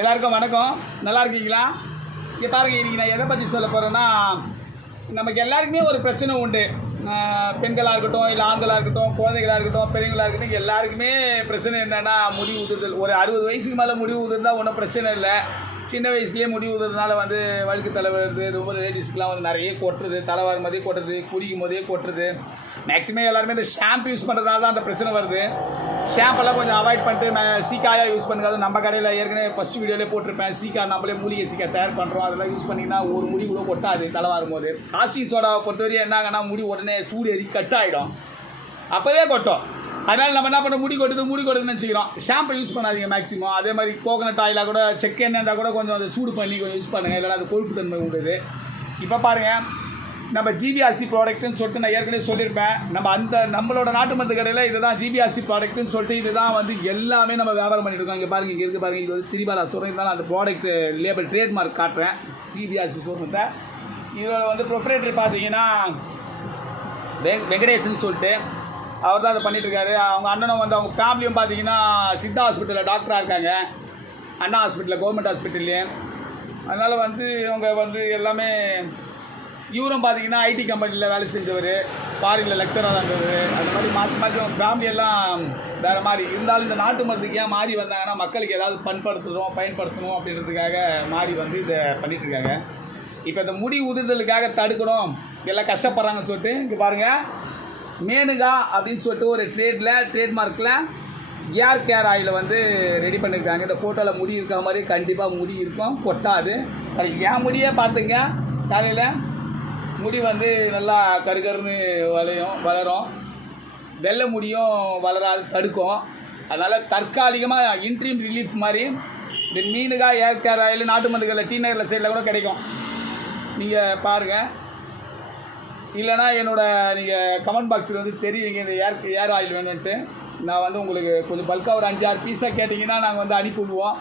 எல்லாருக்கும் வணக்கம். நல்லா இருக்கீங்களா? இங்கே பாருங்கள், இன்றைக்கி நான் எதை பற்றி சொல்ல போகிறேன்னா, நமக்கு எல்லாருக்குமே ஒரு பிரச்சனை உண்டு. பெண்களாக இருக்கட்டும், இல்லை ஆண்களாக இருக்கட்டும், குழந்தைகளாக இருக்கட்டும், பெரியவங்களாக இருக்கட்டும், எல்லாருக்குமே பிரச்சனை என்னென்னா முடி உதிர்தல். ஒரு 60 வயசுக்கு மேலே முடி உதிர்ந்தால் ஒன்றும் பிரச்சனை இல்லை. சின்ன வயசுலேயே முடி உதிர்றதுனால வந்து வழுக்கு தலை வருது. ரொம்ப லேடிஸ்க்கெலாம் வந்து நிறைய கொட்டுறது, தலை வரும் போதே கொட்டுறது, குடிக்கும் போதே கொட்டுறது. மேக்ஸிமம் எல்லாருமே இந்த ஷாம்பு யூஸ் பண்ணுறதுனால தான் அந்த பிரச்சனை வருது. ஷாம்பெல்லாம் கொஞ்சம் அவாய்ட் பண்ணிட்டு சீக்காயாக யூஸ் பண்ணுறது. நம்ம கடையில் ஏற்கனவே ஃபஸ்ட் வீடியோலேயே போட்டிருப்பேன். சீக்கா நம்மளே மூலிகை சீக்கா தயார் பண்ணுறோம். அதெல்லாம் யூஸ் பண்ணிங்கன்னா ஒரு முடி கூட கொட்டாது தலை வரும்போது. காஸ்டிங் சோடாவை பொறுத்தவரையும் என்னாங்கன்னா முடி உடனே சூடு ஏறி கட் ஆகிடும், அப்போவே கொட்டும். அதனால் நம்ம என்ன பண்ண முடி கொட்டுதுன்னு வச்சுக்கிறோம். ஷாம்பை யூஸ் பண்ணாதீங்க மேக்ஸிமம். அதே மாதிரி கோகனட் ஆயிலாக கூட செக் எண்ணெய் இருந்தால் கூட கொஞ்சம் அதை சூடு பண்ணி கொஞ்சம் யூஸ் பண்ணுங்கள், இல்லைனா அது கொழுப்பு தன்மை உண்டுது. இப்போ பாருங்கள், நம்ம ஜிபிஆர்சி ப்ராடக்ட்டுன்னு சொல்லிட்டு நான் ஏற்கனவே சொல்லியிருப்பேன். நம்மளோட நாட்டு மருந்து கடையில் இதுதான் ஜிபிஆர்சி ப்ராடக்ட்டுன்னு சொல்லிட்டு இதுதான் வந்து எல்லாமே நம்ம வியாபாரம் பண்ணிட்டு இருக்கோம். இங்கே பாருங்கள், இங்கே இருக்குது பாருங்கள், இது வந்து திரிபாலா சொல்கிறதுனால அந்த ப்ராடக்ட் லேபிள் ட்ரேட்மார்க் காட்டுறேன். ஜிபிஆர்சி சொல்கிறத இதோட வந்து ப்ரொப்ரேட்டரி பார்த்தீங்கன்னா வெங்கடேசன் சொல்லிட்டு அவர் தான் அதை பண்ணிகிட்ருக்காரு. அவங்க அண்ணனும் வந்து அவங்க ஃபேமிலியும் பார்த்தீங்கன்னா சித்தா ஹாஸ்பிட்டலில் டாக்டராக இருக்காங்க, அண்ணா ஹாஸ்பிட்டலில், கவர்மெண்ட் ஹாஸ்பிட்டல்லையே. அதனால் வந்து இவங்க வந்து எல்லாமே, இவரும் பார்த்தீங்கன்னா ஐடி கம்பெனியில் வேலை செஞ்சவர், ஃபாரினில் லெக்சராக இருந்தவர். அது மாதிரி மாற்றி அவங்க ஃபேமிலியெல்லாம் வேறு மாதிரி இருந்தாலும் இந்த நாட்டு மருந்துக்கு ஏன் மாறி வந்தாங்கன்னா மக்களுக்கு ஏதாவது பயன்படுத்தணும் அப்படின்றதுக்காக மாறி வந்து இதை பண்ணிகிட்ருக்காங்க. இப்போ இந்த முடி உதிர்தலுக்காக தடுக்கணும், எல்லாம் கஷ்டப்படுறாங்கன்னு சொல்லிட்டு இங்கே பாருங்கள், மேனுகா அப்படின்னு சொல்லிட்டு ஒரு ட்ரேட்மார்க்கில் ஏர் கேர் ஆயிலை வந்து ரெடி பண்ணியிருக்காங்க. இந்த ஃபோட்டோவில் முடி இருக்கிற மாதிரி கண்டிப்பாக முடி இருக்கும், கொட்டாது. என் முடியே பார்த்துங்க, காலையில் முடி வந்து நல்லா கருகருன்னு வளரும், வெள்ளை முடியும் வளராது, தடுக்கும். அதனால் தற்காலிகமாக இன்ட்ரீம் ரிலீஃப் மாதிரி இந்த மீனுகா ஏர் கேர் ஆயில் நாட்டு மருந்துகளில் டீ நகரில் சைடில் கூட கிடைக்கும், நீங்கள் பாருங்கள். இல்லைனா நீங்கள் கமெண்ட் பாக்ஸில் வந்து தெரியுங்க இந்த ஏர் ஆயில் வேணுன்ட்டு. நான் வந்து உங்களுக்கு கொஞ்சம் பல்காக ஒரு 5-6 பீஸாக கேட்டிங்கன்னா நாங்கள் வந்து அனுப்பிவிடுவோம்.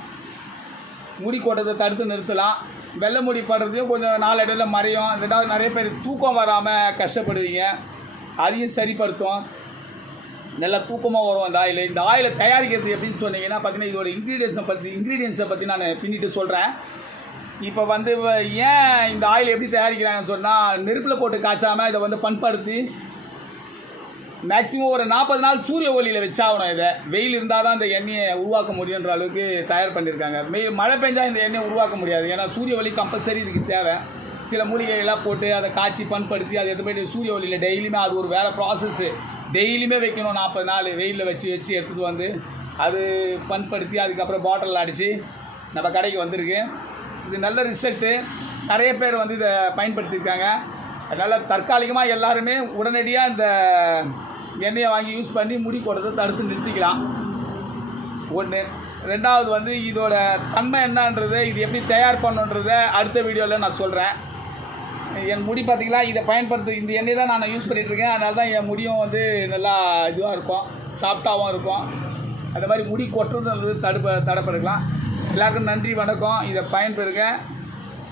முடி கொட்டத்தை தடுத்து நிறுத்தலாம். வெள்ளை முடி படுறதையும் கொஞ்சம் நாளடைவில் மறையும். ரெண்டாவது நிறைய பேர் தூக்கம் வராமல் கஷ்டப்படுவீங்க, அதையும் சரிப்படுத்தும். நல்லா தூக்கமாக வரும் இந்த ஆயிலை தயாரிக்கிறது எப்படின்னு சொன்னீங்கன்னா பார்த்தீங்கன்னா இதோட இன்க்ரீடியன்ஸை பற்றி நான் பின்னிட்டு சொல்கிறேன். இப்போ வந்து ஏன் இந்த ஆயில் எப்படி தயாரிக்கிறாங்கன்னு சொன்னால், நெருப்பில் போட்டு காய்ச்சாமல் இதை வந்து பண்படுத்தி மேக்ஸிமம் ஒரு 40 நாள் சூரிய ஒளியில் வச்சாகணும். இதை வெயில் இருந்தால் தான் இந்த எண்ணெயை உருவாக்க முடியுன்ற அளவுக்கு தயார் பண்ணியிருக்காங்க. மழை பெஞ்சால் இந்த எண்ணெயை உருவாக்க முடியாது, ஏன்னா சூரிய ஒளி கம்பல்சரி இதுக்கு தேவை. சில மூலிகைகள்லாம் போட்டு அதை காய்ச்சி பண்படுத்தி அதை எடுத்து போய்ட்டு சூரிய ஒளியில் டெய்லியுமே அது ஒரு வேலை ப்ராசஸ்ஸு, டெய்லியுமே வைக்கணும். 40 நாள் வெயிலில் வச்சு எடுத்துகிட்டு வந்து அது பண்படுத்தி அதுக்கப்புறம் பாட்டிலில் அடித்து நம்ம கடைக்கு வந்திருக்கு. இது நல்ல ரிசல்ட்டு, நிறைய பேர் வந்து இதை பயன்படுத்தியிருக்காங்க. அதனால் தற்காலிகமாக எல்லாருமே உடனடியாக இந்த எண்ணெயை வாங்கி யூஸ் பண்ணி முடி கொட்டத்தை தடுத்து நிறுத்திக்கலாம். ஒன்று. ரெண்டாவது வந்து இதோட தன்மை என்னன்றது, இது எப்படி தயார் பண்ணுன்றதை அடுத்த வீடியோவில் நான் சொல்கிறேன். என் முடி பார்த்திங்களா, இதை இந்த எண்ணெய் தான் நான் யூஸ் பண்ணிகிட்ருக்கேன். அதனால தான் என் முடியும் வந்து நல்லா இதுவாக இருக்கும், சாஃப்டாகவும் இருக்கும். அந்த மாதிரி முடி கொட்டுறது தடுப்பெடுக்கலாம். எல்லாருக்கும் நன்றி, வணக்கம். இதை பயன்பெறுங்க,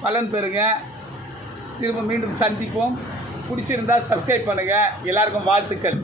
பலன் பெறுங்க. திரும்ப மீண்டும் சந்திப்போம். பிடிச்சிருந்தால் சப்ஸ்கிரைப் பண்ணுங்கள். எல்லாருக்கும் வாழ்த்துக்கள்.